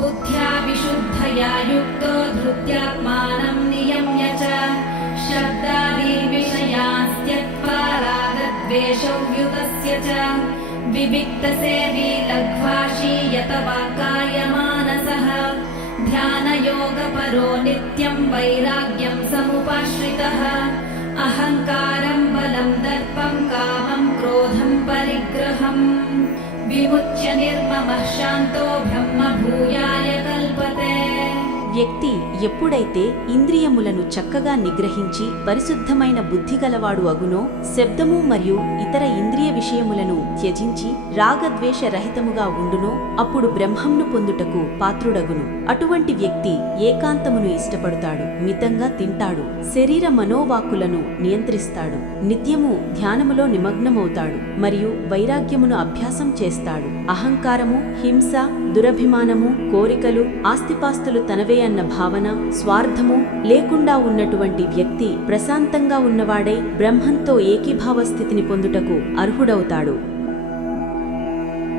बुद्ध्या विशुद्धया युक्तो धृत्यात्मानं नियम्य च शब्दादिविषयान् त्यक्त्वा रागद्वेषौ युतस्य च लघ्वाशी यत वाक्कायमानसः ध्यानयोगपरो नित्यं वैराग्यं समुपाश्रितः अहङ्कारं बलं दर्पं कामं क्रोधं परिग्रहम् विमुच्य निर्ममः शान्तो Aleluia. వ్యక్తి ఎప్పుడైతే ఇంద్రియములను చక్కగా నిగ్రహించి పరిశుద్ధమైన బుద్ధి గలవాడు అగునో శబ్దము మరియు ఇతర ఇంద్రియ విషయములను త్యజించి రాగద్వేష రహితముగా ఉండునో అప్పుడు బ్రహ్మంను పొందుటకు పాత్రుడగును. అటువంటి వ్యక్తి ఏకాంతమును ఇష్టపడతాడు మితంగా తింటాడు శరీర మనోవాకులను నియంత్రిస్తాడు నిత్యము ధ్యానములో నిమగ్నమవుతాడు మరియు వైరాగ్యమును అభ్యాసం చేస్తాడు. అహంకారము హింస దురభిమానము కోరికలు ఆస్తిపాస్తులు తనవే అన్న భావన స్వార్థము లేకుండా ఉన్నటువంటి వ్యక్తి ప్రశాంతంగా ఉన్నవాడై బ్రహ్మంతో ఏకీభావ స్థితిని పొందుటకు అర్హుడవుతాడు.